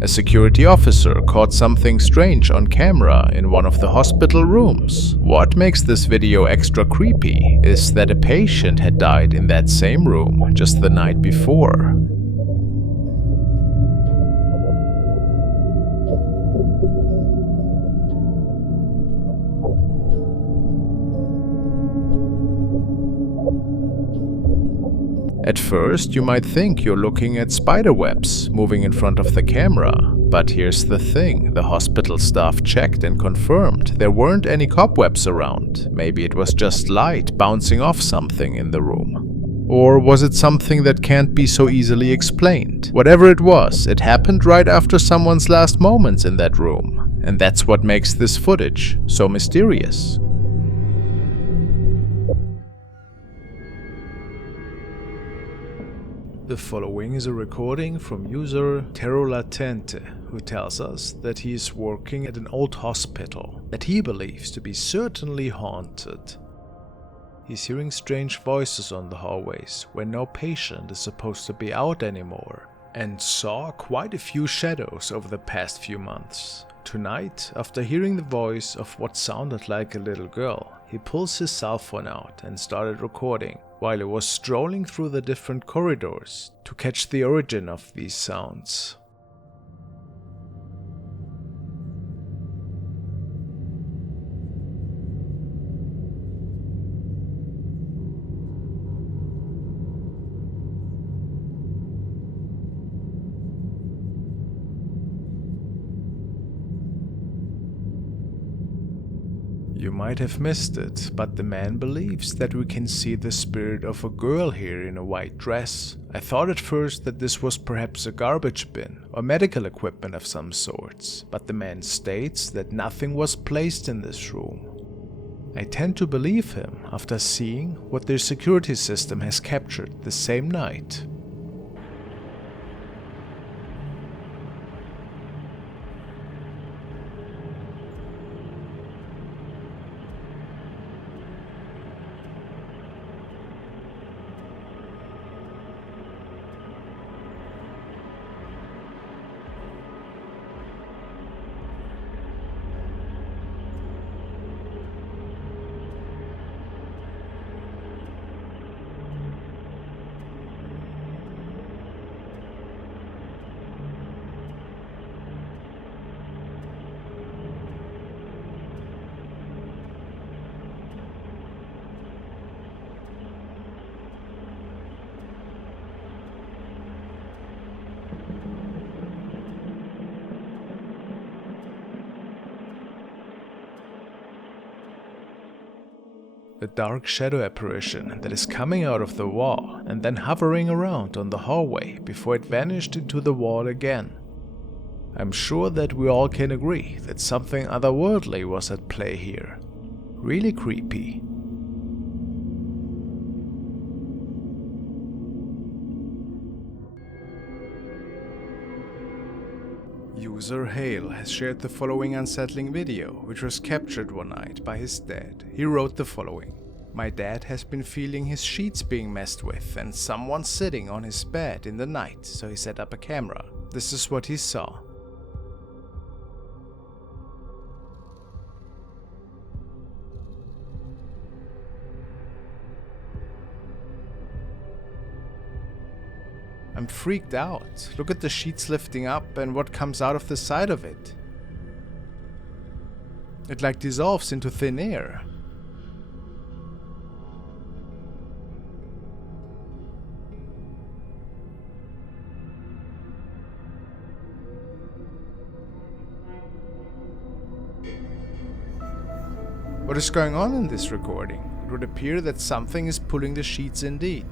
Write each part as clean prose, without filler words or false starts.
A security officer caught something strange on camera in one of the hospital rooms. What makes this video extra creepy is that a patient had died in that same room just the night before. At first, you might think you're looking at spider webs moving in front of the camera. But here's the thing, the hospital staff checked and confirmed there weren't any cobwebs around. Maybe it was just light bouncing off something in the room. Or was it something that can't be so easily explained? Whatever it was, it happened right after someone's last moments in that room. And that's what makes this footage so mysterious. The following is a recording from user Terrolatente, who tells us that he is working at an old hospital that he believes to be certainly haunted. He's hearing strange voices on the hallways where no patient is supposed to be out anymore, and saw quite a few shadows over the past few months. Tonight, after hearing the voice of what sounded like a little girl, he pulls his cell phone out and started recording, while he was strolling through the different corridors to catch the origin of these sounds. You might have missed it, but the man believes that we can see the spirit of a girl here in a white dress. I thought at first that this was perhaps a garbage bin or medical equipment of some sorts, but the man states that nothing was placed in this room. I tend to believe him after seeing what their security system has captured the same night. A dark shadow apparition that is coming out of the wall and then hovering around on the hallway before it vanished into the wall again. I'm sure that we all can agree that something otherworldly was at play here. Really creepy. User Hale has shared the following unsettling video, which was captured one night by his dad. He wrote the following: "My dad has been feeling his sheets being messed with and someone sitting on his bed in the night, so he set up a camera. This is what he saw. I'm freaked out. Look at the sheets lifting up and what comes out of the side of it. It like dissolves into thin air. What is going on in this recording? It would appear that something is pulling the sheets indeed.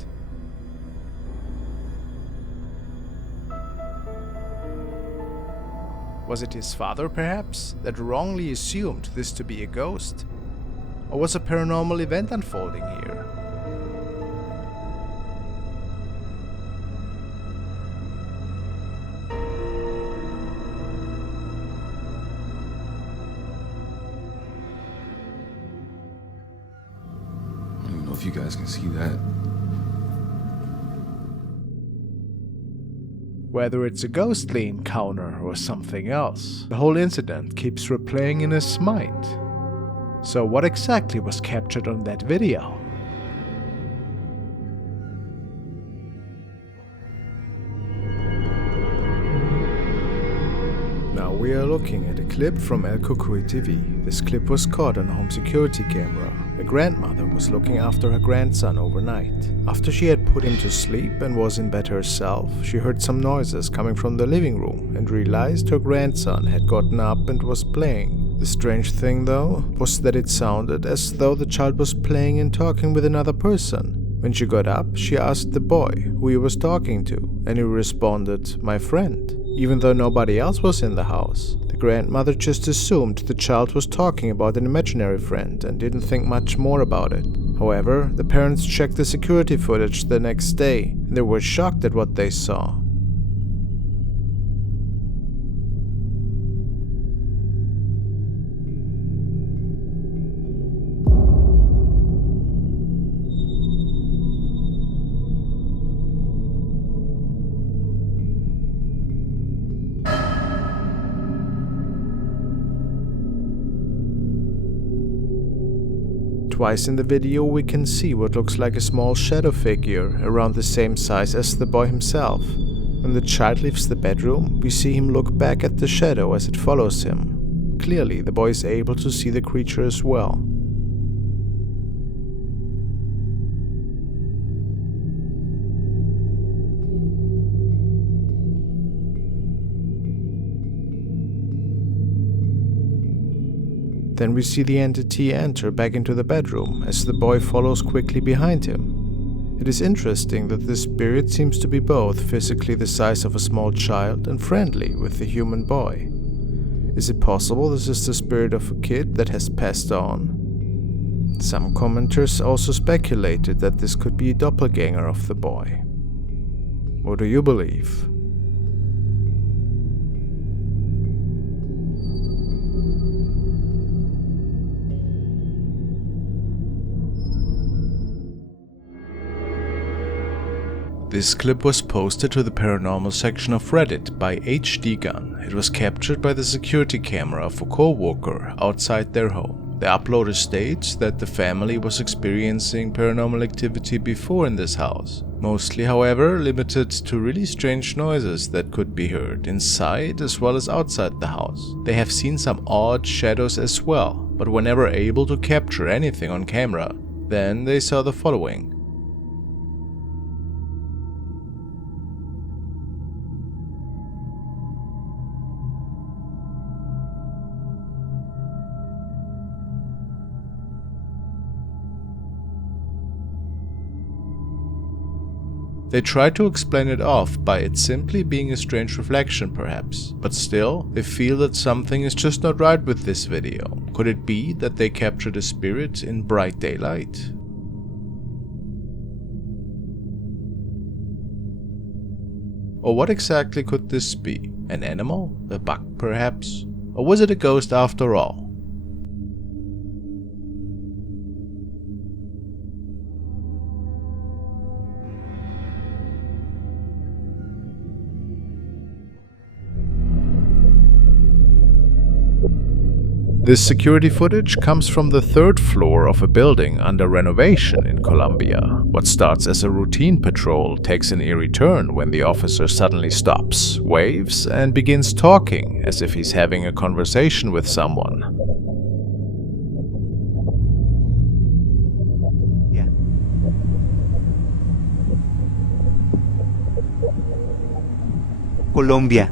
Was it his father, perhaps, that wrongly assumed this to be a ghost? Or was a paranormal event unfolding here? I don't even know if you guys can see that. Whether it's a ghostly encounter or something else, the whole incident keeps replaying in his mind. So what exactly was captured on that video? Now we are looking at a clip from FrostmareTV. This clip was caught on a home security camera. A grandmother was looking after her grandson overnight. After she had put him to sleep and was in bed herself, she heard some noises coming from the living room and realized her grandson had gotten up and was playing. The strange thing, though, was that it sounded as though the child was playing and talking with another person. When she got up, she asked the boy who he was talking to, and he responded, "My friend." Even though nobody else was in the house, the grandmother just assumed the child was talking about an imaginary friend and didn't think much more about it. However, the parents checked the security footage the next day, and they were shocked at what they saw. Twice in the video we can see what looks like a small shadow figure around the same size as the boy himself. When the child leaves the bedroom, we see him look back at the shadow as it follows him. Clearly, the boy is able to see the creature as well. Then we see the entity enter back into the bedroom as the boy follows quickly behind him. It is interesting that this spirit seems to be both physically the size of a small child and friendly with the human boy. Is it possible this is the spirit of a kid that has passed on? Some commenters also speculated that this could be a doppelganger of the boy. What do you believe? This clip was posted to the paranormal section of Reddit by HDGun. It was captured by the security camera of a co-worker outside their home. The uploader states that the family was experiencing paranormal activity before in this house. Mostly, however, limited to really strange noises that could be heard inside as well as outside the house. They have seen some odd shadows as well, but were never able to capture anything on camera. Then they saw the following. They try to explain it off by it simply being a strange reflection perhaps, but still, they feel that something is just not right with this video. Could it be that they captured a spirit in bright daylight? Or what exactly could this be? An animal? A bug perhaps? Or was it a ghost after all? This security footage comes from the third floor of a building under renovation in Colombia. What starts as a routine patrol takes an eerie turn when the officer suddenly stops, waves, and begins talking as if he's having a conversation with someone. Colombia.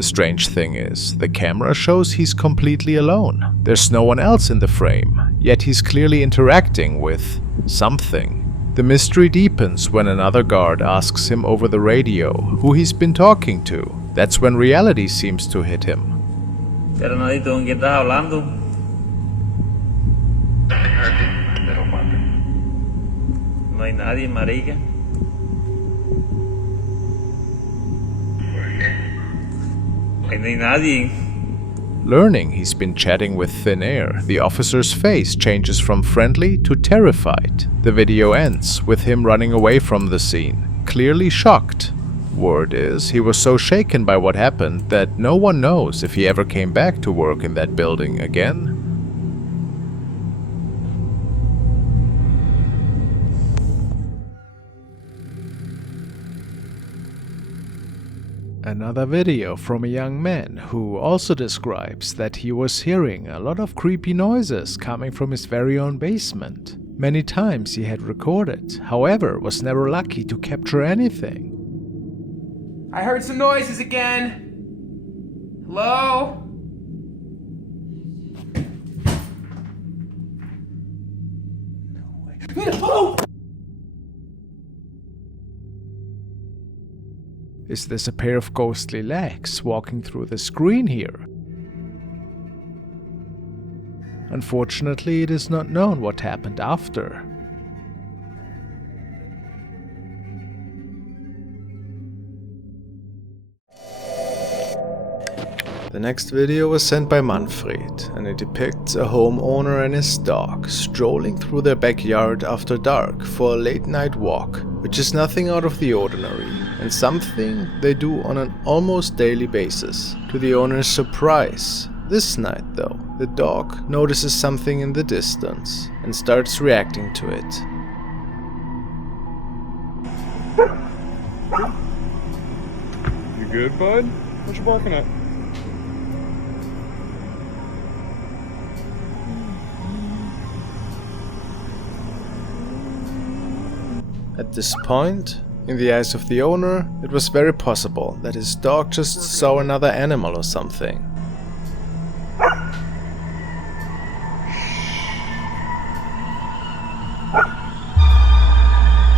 The strange thing is, the camera shows he's completely alone. There's no one else in the frame, yet he's clearly interacting with something. The mystery deepens when another guard asks him over the radio who he's been talking to. That's when reality seems to hit him. Pero no dices con quién estás hablando. No hay nadie, marica. No hay nadie. Learning he's been chatting with thin air, the officer's face changes from friendly to terrified. The video ends with him running away from the scene, clearly shocked. Word is, he was so shaken by what happened that no one knows if he ever came back to work in that building again. Another video from a young man who also describes that he was hearing a lot of creepy noises coming from his very own basement. Many times he had recorded, however, was never lucky to capture anything. I heard some noises again. Hello? No way. Oh! Is this a pair of ghostly legs walking through the screen here? Unfortunately, it is not known what happened after. The next video was sent by Manfred, and it depicts a homeowner and his dog strolling through their backyard after dark for a late night walk, which is nothing out of the ordinary, and something they do on an almost daily basis. To the owner's surprise, this night though, the dog notices something in the distance and starts reacting to it. You good, bud? What you barking at? At this point, in the eyes of the owner, it was very possible that his dog just saw another animal or something.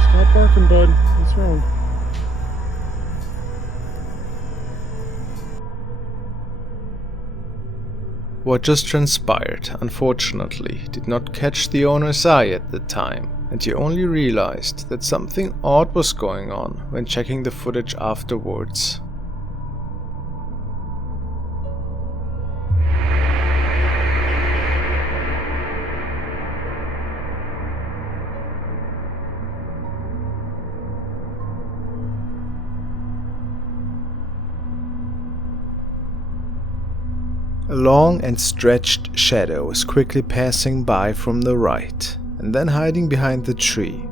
Stop barking, bud. What's wrong? What just transpired, unfortunately, did not catch the owner's eye at the time, and he only realized that something odd was going on when checking the footage afterwards. A long and stretched shadow is quickly passing by from the right, and then hiding behind the tree.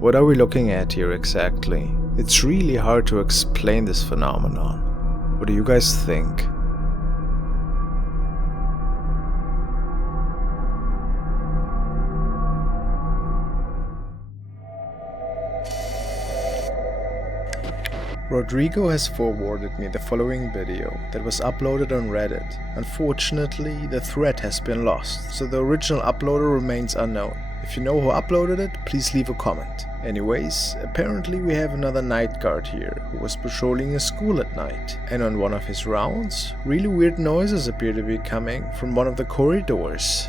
What are we looking at here exactly? It's really hard to explain this phenomenon. What do you guys think? Rodrigo has forwarded me the following video that was uploaded on Reddit. Unfortunately, the thread has been lost, so the original uploader remains unknown. If you know who uploaded it, please leave a comment. Anyways, apparently we have another night guard here who was patrolling a school at night, and on one of his rounds, really weird noises appear to be coming from one of the corridors.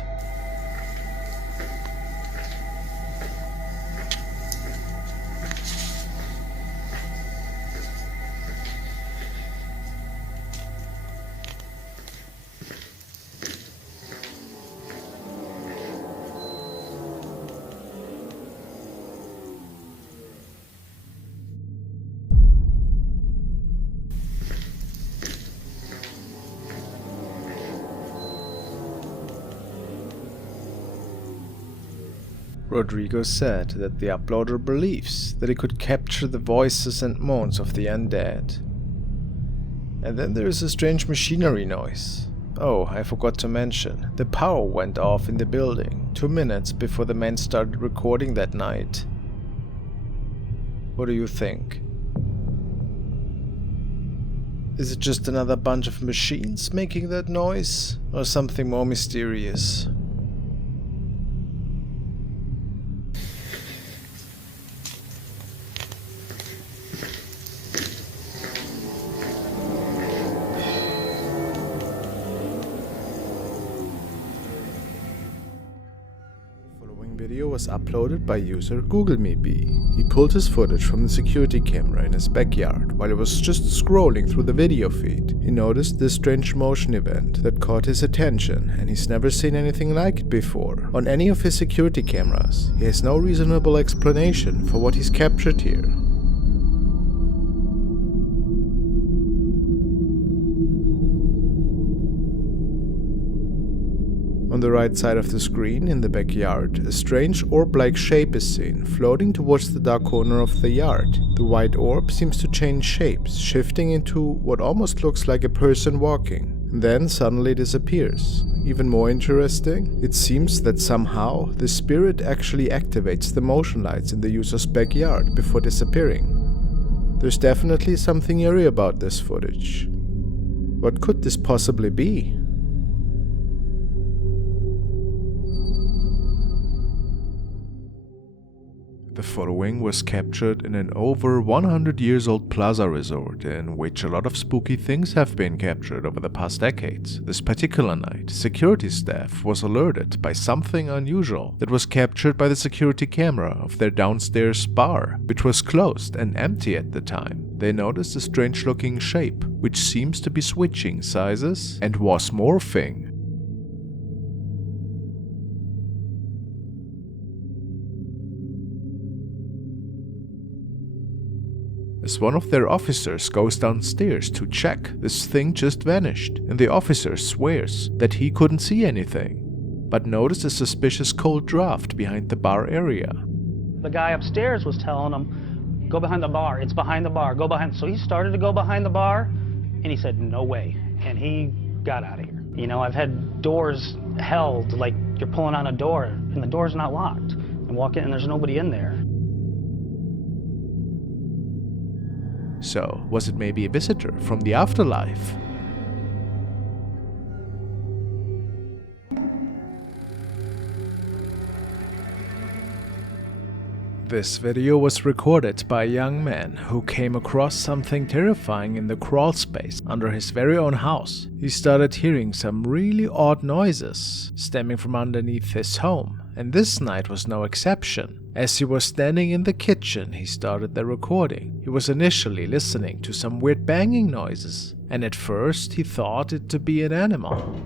Rodrigo said that the uploader believes that it could capture the voices and moans of the undead. And then there is a strange machinery noise. Oh, I forgot to mention, the power went off in the building 2 minutes before the men started recording that night. What do you think? Is it just another bunch of machines making that noise, or something more mysterious? Video was uploaded by user GoogleMeBee. He pulled his footage from the security camera in his backyard while he was just scrolling through the video feed. He noticed this strange motion event that caught his attention, and he's never seen anything like it before. On any of his security cameras, he has no reasonable explanation for what he's captured here. On the right side of the screen, in the backyard, a strange orb-like shape is seen, floating towards the dark corner of the yard. The white orb seems to change shapes, shifting into what almost looks like a person walking, and then suddenly disappears. Even more interesting, it seems that somehow the spirit actually activates the motion lights in the user's backyard before disappearing. There's definitely something eerie about this footage. What could this possibly be? The following was captured in an over 100 years old plaza resort in which a lot of spooky things have been captured over the past decades. This particular night, security staff was alerted by something unusual that was captured by the security camera of their downstairs bar, which was closed and empty at the time. They noticed a strange looking shape, which seems to be switching sizes and was morphing. As one of their officers goes downstairs to check, this thing just vanished, and the officer swears that he couldn't see anything, but noticed a suspicious cold draft behind the bar area. The guy upstairs was telling him, go behind the bar, it's behind the bar, go behind. So he started to go behind the bar, and he said, no way, and he got out of here. You know, I've had doors held, like you're pulling on a door, and the door's not locked, and walk in and there's nobody in there. So, was it maybe a visitor from the afterlife? This video was recorded by a young man who came across something terrifying in the crawl space under his very own house. He started hearing some really odd noises stemming from underneath his home, and this night was no exception. As he was standing in the kitchen, he started the recording. He was initially listening to some weird banging noises, and at first he thought it to be an animal.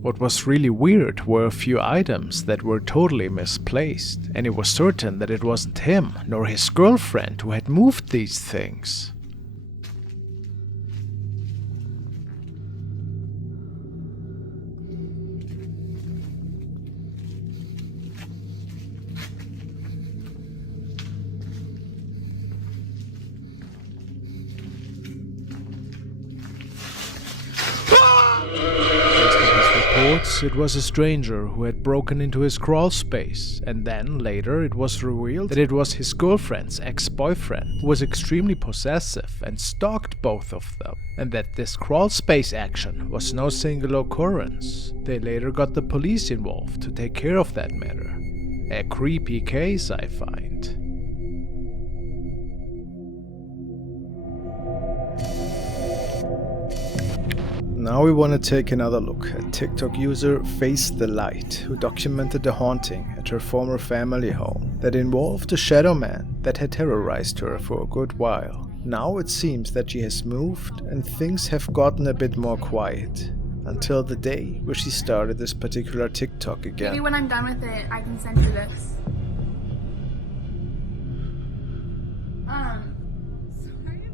What was really weird were a few items that were totally misplaced, and he was certain that it wasn't him nor his girlfriend who had moved these things. reports it was a stranger who had broken into his crawl space, and then later it was revealed that it was his girlfriend's ex-boyfriend, who was extremely possessive and stalked both of them, and that this crawl space action was no single occurrence. They later got the police involved to take care of that matter. A creepy case, I find. Now we want to take another look at TikTok user Face the Light, who documented the haunting at her former family home that involved a shadow man that had terrorized her for a good while. Now it seems that she has moved and things have gotten a bit more quiet, until the day where she started this particular TikTok again. Maybe when I'm done with it, I can send you this.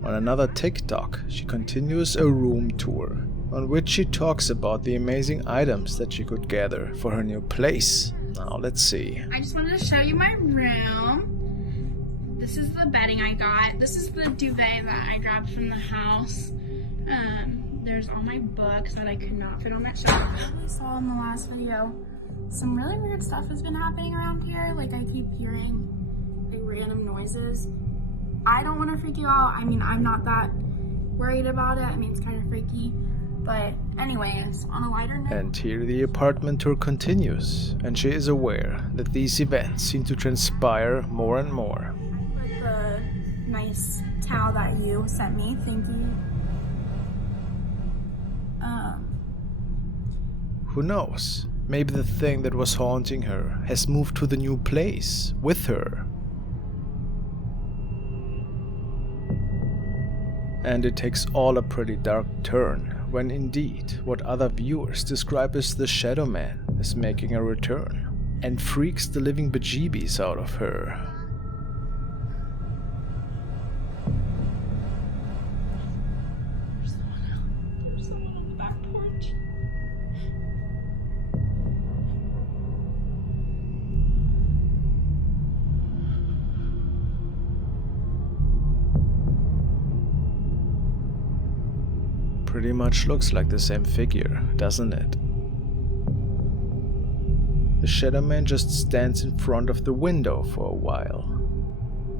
On another TikTok, she continues a room tour, on which she talks about the amazing items that she could gather for her new place. Now let's see. I just wanted to show you my room. This is the bedding I got. This is the duvet that I grabbed from the house. There's all my books that I could not fit on my shelf. I saw in the last video, some really weird stuff has been happening around here. Like I keep hearing like random noises. I don't want to freak you out. I mean, I'm not that worried about it. I mean, it's kind of freaky. But anyways, on a lighter note... And here the apartment tour continues, and she is aware that these events seem to transpire more and more. I put the nice towel that you sent me. Thank you. Who knows? Maybe the thing that was haunting her has moved to the new place with her. And it takes all a pretty dark turn when indeed what other viewers describe as the Shadow Man is making a return and freaks the living bejeebies out of her. There's someone on the back porch. Pretty much looks like the same figure, doesn't it? The Shadow Man just stands in front of the window for a while,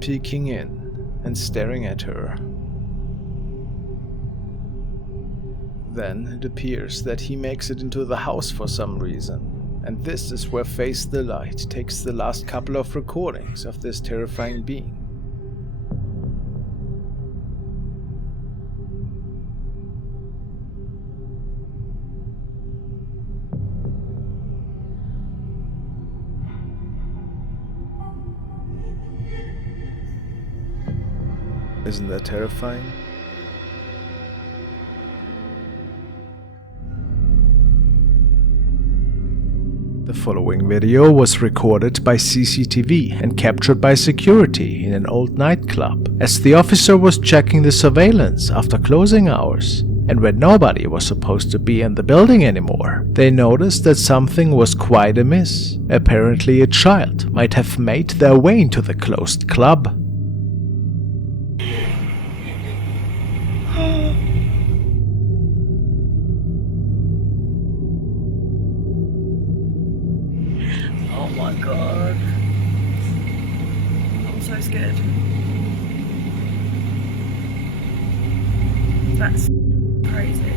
peeking in and staring at her. Then it appears that he makes it into the house for some reason, and this is where Face the Light takes the last couple of recordings of this terrifying being. Isn't that terrifying? The following video was recorded by CCTV and captured by security in an old nightclub, as the officer was checking the surveillance after closing hours, and when nobody was supposed to be in the building anymore, they noticed that something was quite amiss. Apparently a child might have made their way into the closed club. Oh my god. I'm so scared. That's crazy.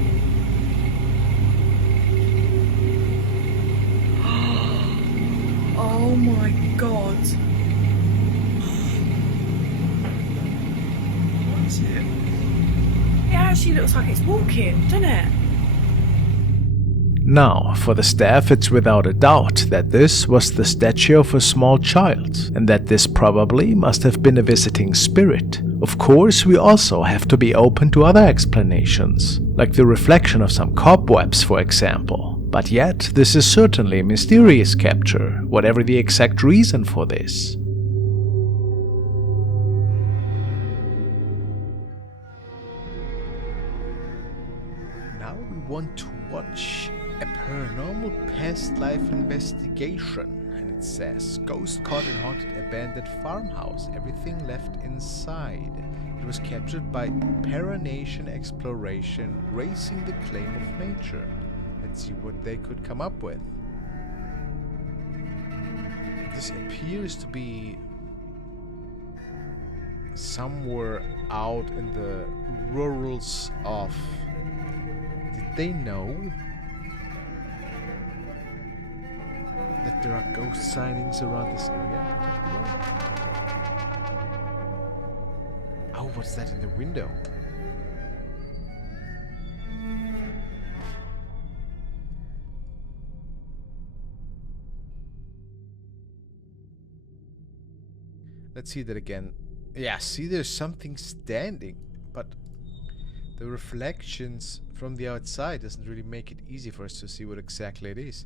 Oh my god. What is it? It actually looks like it's walking, doesn't it? Now, for the staff, it's without a doubt that this was the statue of a small child, and that this probably must have been a visiting spirit. Of course, we also have to be open to other explanations, like the reflection of some cobwebs, for example. But yet, this is certainly a mysterious capture, whatever the exact reason for this. Now we want to watch a paranormal past life investigation, and it says ghost caught in haunted abandoned farmhouse, everything left inside. It was captured by Paranation Exploration, Racing the Claim of Nature. Let's see what they could come up with. This appears to be somewhere out in the rurals of... Did they know that there are ghost sightings around this area in particular? Oh, what's that in the window? Let's see that again. Yeah, see, there's something standing, but the reflections from the outside doesn't really make it easy for us to see what exactly it is.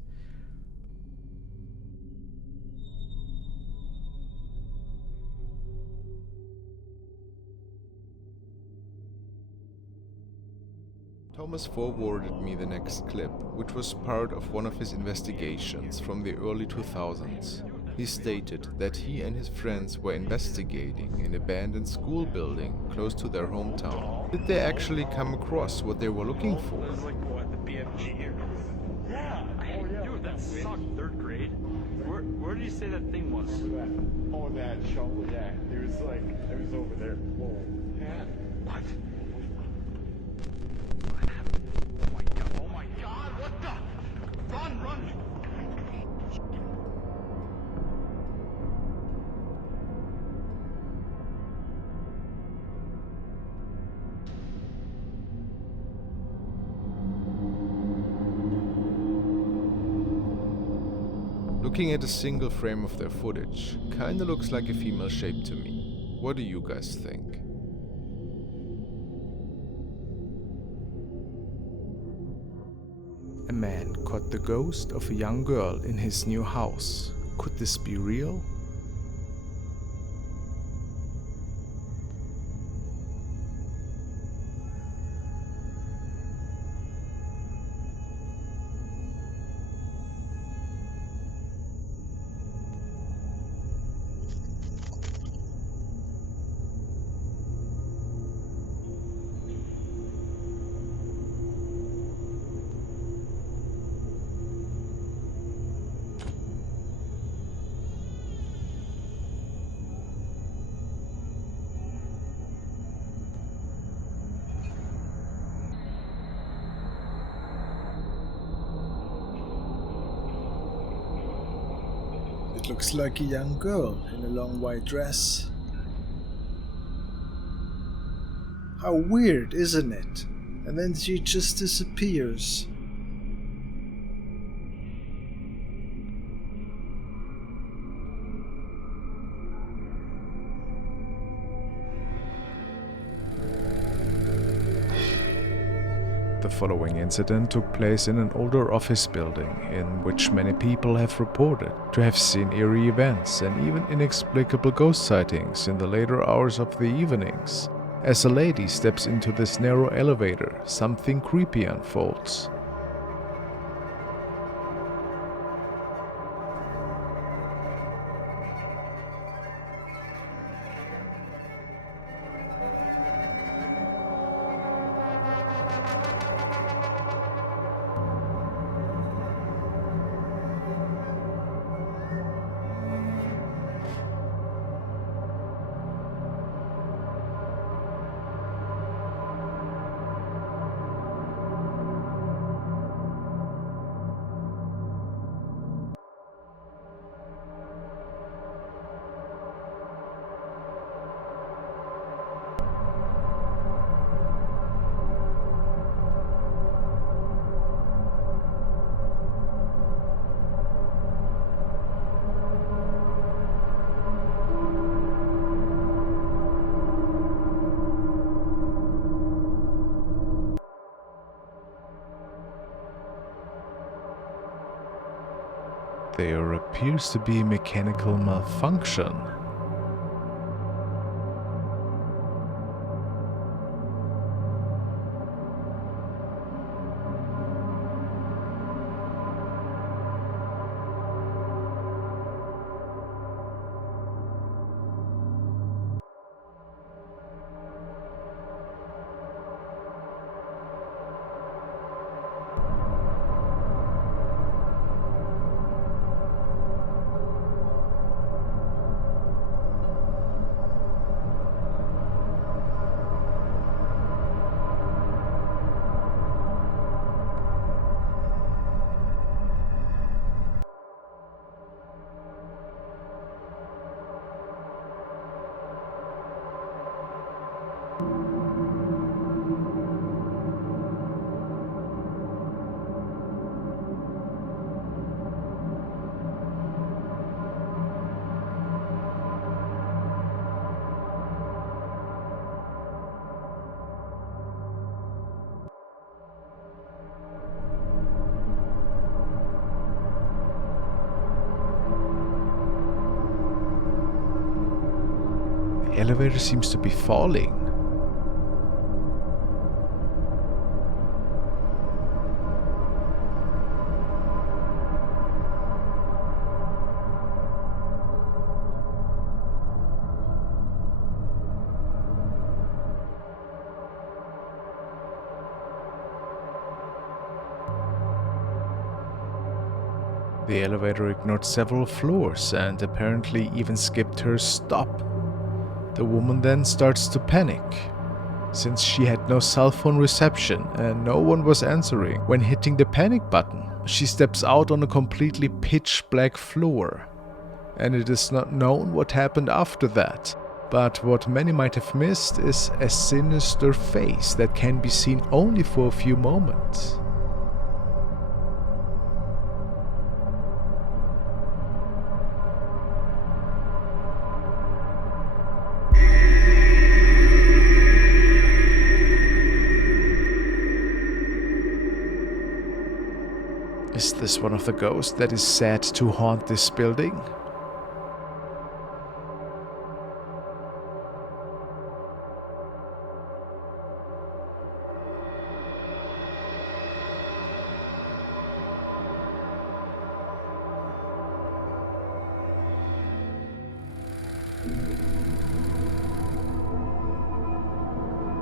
Thomas forwarded me the next clip, which was part of one of his investigations from the early 2000s. He stated that he and his friends were investigating an abandoned school building close to their hometown. Did they actually come across what they were looking for? Like what, the BFG here? Yeah. Dude, that sucked. 3rd grade. Where did you say that thing was? Oh, that shovel, yeah. It was over there. Whoa. Yeah. What? Oh my god, what the? Run! Looking at a single frame of their footage, kinda looks like a female shape to me. What do you guys think? A man caught the ghost of a young girl in his new house. Could this be real? It looks like a young girl in a long white dress. How weird, isn't it? And then she just disappears. The following incident took place in an older office building in which many people have reported to have seen eerie events and even inexplicable ghost sightings in the later hours of the evenings. As a lady steps into this narrow elevator, something creepy unfolds. There appears to be a mechanical malfunction. elevator seems to be falling. The elevator ignored several floors and apparently even skipped her stop. The woman then starts to panic, since she had no cell phone reception and no one was answering. When hitting the panic button, she steps out on a completely pitch black floor, and it is not known what happened after that. But what many might have missed is a sinister face that can be seen only for a few moments. Is this one of the ghosts that is said to haunt this building?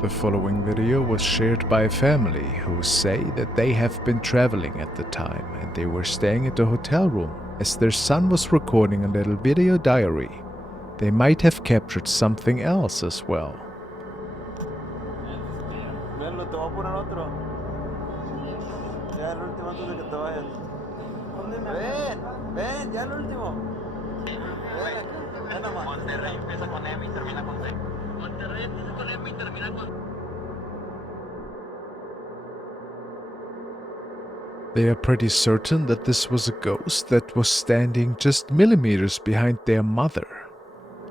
The following video was shared by a family who say that they have been traveling at the time and they were staying at a hotel room. As their son was recording a little video diary, they might have captured something else as well. They are pretty certain that this was a ghost that was standing just millimeters behind their mother.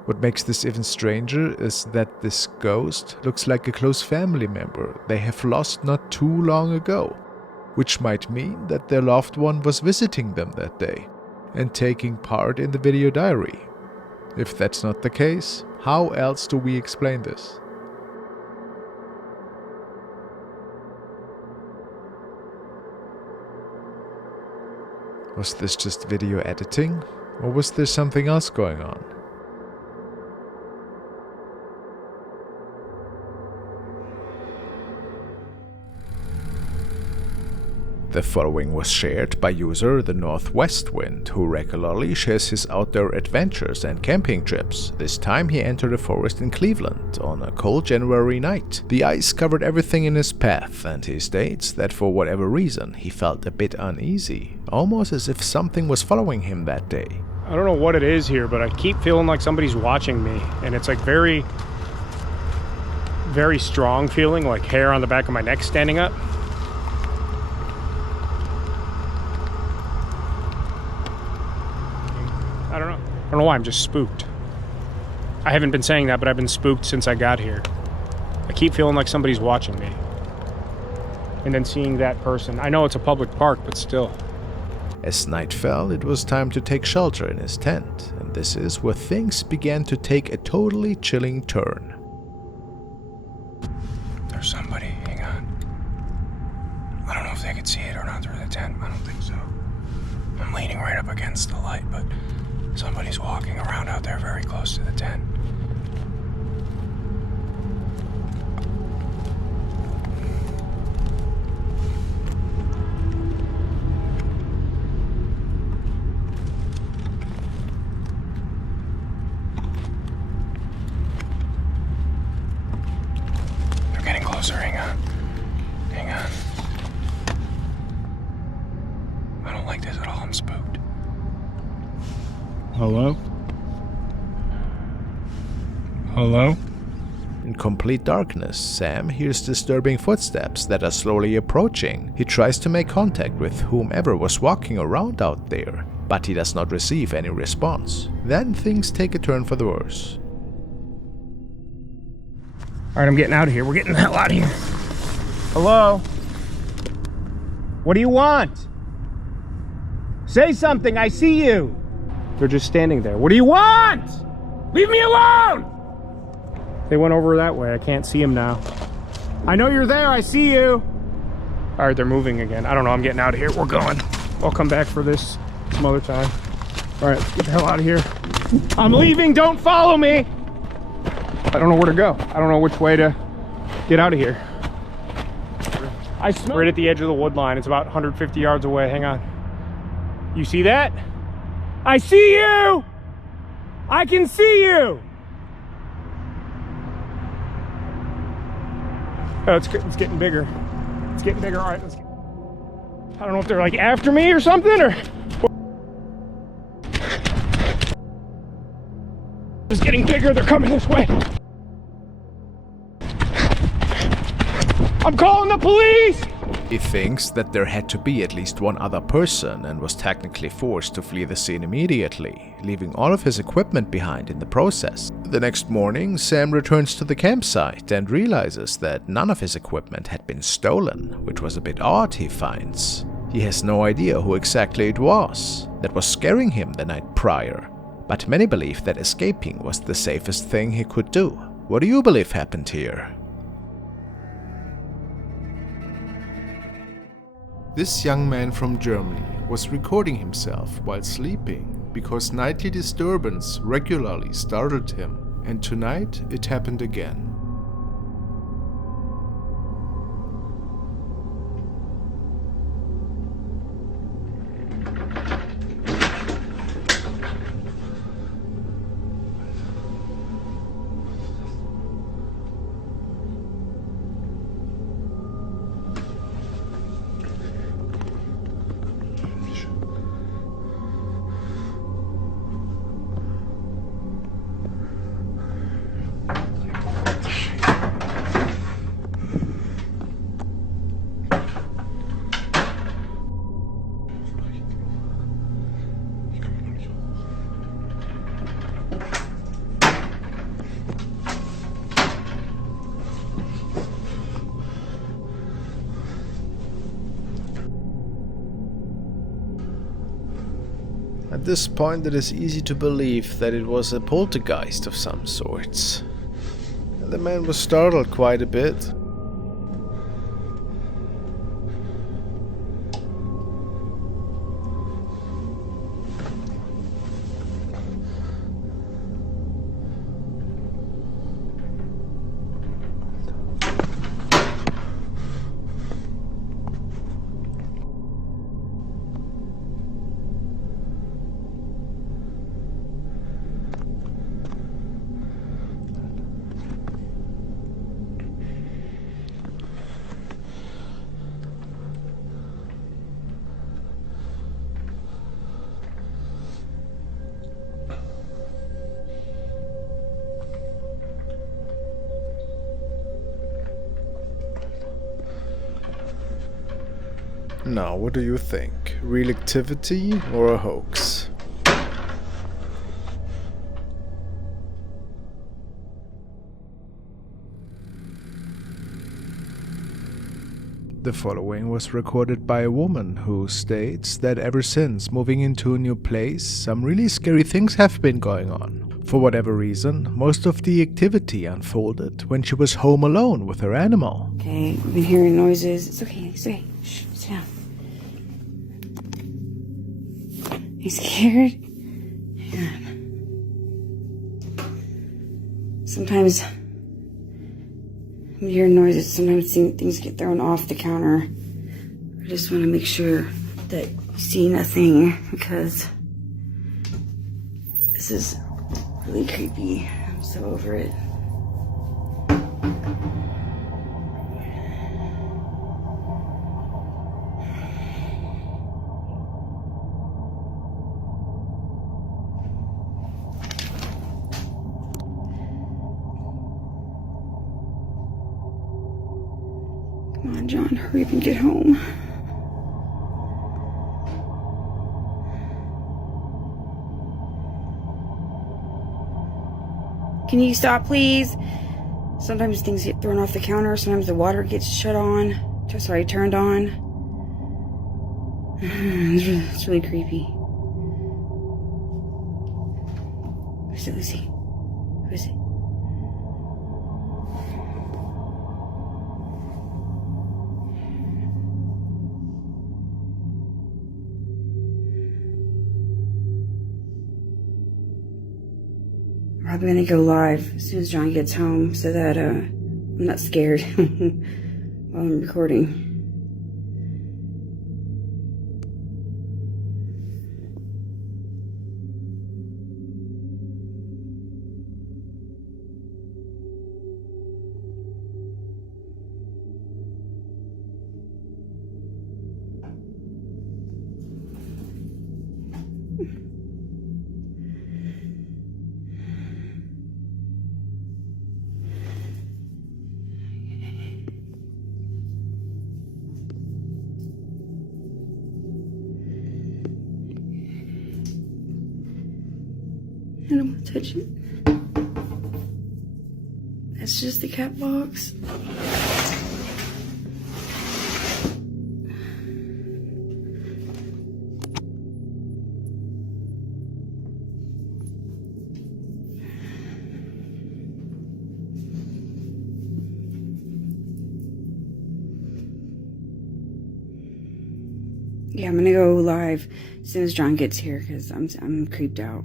What makes this even stranger is that this ghost looks like a close family member they have lost not too long ago, which might mean that their loved one was visiting them that day and taking part in the video diary. If that's not the case, how else do we explain this? Was this just video editing, or was there something else going on? The following was shared by user The Northwest Wind, who regularly shares his outdoor adventures and camping trips. This time he entered a forest in Cleveland on a cold January night. The ice covered everything in his path, and he states that for whatever reason he felt a bit uneasy, almost as if something was following him that day. I don't know what it is here, but I keep feeling like somebody's watching me, and it's like very strong feeling, like hair on the back of my neck standing up. I don't know why, I'm just spooked. I haven't been saying that, but I've been spooked since I got here. I keep feeling like somebody's watching me. And then seeing that person. I know it's a public park, but still. As night fell, it was time to take shelter in his tent, and this is where things began to take a totally chilling turn. There's somebody, hang on. I don't know if they could see it or not through the tent. I don't think so. I'm leaning right up against the light, but somebody's walking around out there very close to the tent. They're getting closer, hang on. Hang on. I don't like this at all, I'm spooked. Hello? Hello? In complete darkness, Sam hears disturbing footsteps that are slowly approaching. He tries to make contact with whomever was walking around out there, but he does not receive any response. Then things take a turn for the worse. Alright, I'm getting out of here. We're getting the hell out of here. Hello? What do you want? Say something, I see you! They're just standing there. What do you want? Leave me alone! They went over that way. I can't see them now. I know you're there. I see you. All right, they're moving again. I don't know. I'm getting out of here. We're going. I'll come back for this some other time. All right, let's get the hell out of here. I'm leaving. Don't follow me. I don't know where to go. I don't know which way to get out of here. I smell right at the edge of the wood line. It's about 150 yards away. Hang on. You see that? I see you. I can see you. Oh, it's getting bigger. It's getting bigger. All right, let's get... I don't know if they're like after me or something, or... It's getting bigger. They're coming this way. I'm calling the police! He thinks that there had to be at least one other person and was technically forced to flee the scene immediately, leaving all of his equipment behind in the process. The next morning, Sam returns to the campsite and realizes that none of his equipment had been stolen, which was a bit odd, he finds. He has no idea who exactly it was that was scaring him the night prior, but many believe that escaping was the safest thing he could do. What do you believe happened here? This young man from Germany was recording himself while sleeping because nightly disturbance regularly startled him, and tonight it happened again. At this point, it is easy to believe that it was a poltergeist of some sorts. And the man was startled quite a bit. Now, what do you think? Real activity or a hoax? The following was recorded by a woman who states that ever since moving into a new place, some really scary things have been going on. For whatever reason, most of the activity unfolded when she was home alone with her animal. Okay, we've been hearing noises. It's okay, it's okay. Shh, sit down. You scared? Yeah. Sometimes when you hear noises, sometimes things get thrown off the counter. I just want to make sure that you see nothing, because this is really creepy. I'm so over it. Come on, John, hurry up and get home. Can you stop, please? Sometimes things get thrown off the counter. Sometimes the water gets shut on. Sorry, turned on. It's really creepy. Who is it, Lucy? Who is it? probably gonna go live as soon as John gets home so that I'm not scared while I'm recording. I don't want to touch it. That's just the cat box. Yeah, I'm gonna go live as soon as John gets here because I'm creeped out.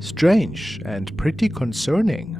Strange and pretty concerning.